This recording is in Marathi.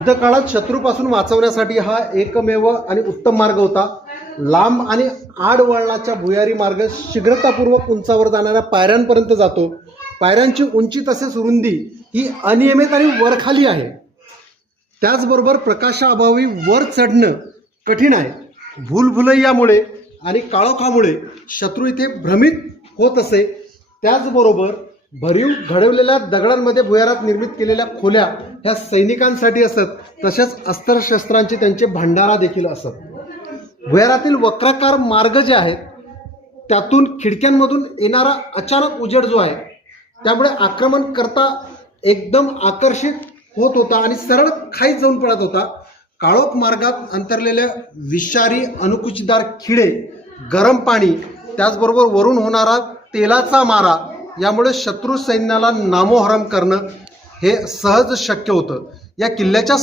युद्धकाळात शत्रूपासून वाचवण्यासाठी हा एकमेव आणि उत्तम मार्ग होता। लांब आणि आडवळणाच्या भुयारी मार्ग शीघ्रतापूर्वक उंचावर जाणाऱ्या पायऱ्यांपर्यंत जातो। पायऱ्यांची उंची तसेच रुंदी ही अनियमित आणि वरखाली आहे। त्याचबरोबर प्रकाशाअभावी वर चढणं कठीण आहे। भूलभुलैयामुळे आणि काळोखामुळे शत्रू इथे भ्रमित होत असे। त्याचबरोबर भरीव घडवलेल्या दगडांमध्ये भुयारात निर्मित केलेल्या खोल्या ह्या सैनिकांसाठी असत, तसेच अस्त्रशस्त्रांचे त्यांचे भंडारा देखील असत। भुयारातील वक्राकार मार्ग जे आहेत त्यातून खिडक्यांमधून येणारा अचानक उजेड जो आहे त्यामुळे आक्रमण करता एकदम आकर्षित होत होता आणि सरळ खाईत जाऊन पडत होता। काळोख मार्गात अंतरलेल्या विषारी अणुकुचीदार किडे, गरम पाणी, त्याचबरोबर वरून होणारा तेलाचा मारा यामुळे शत्रू सैन्याला नामोहरम करणं हे सहज शक्य होतं। या किल्ल्याच्या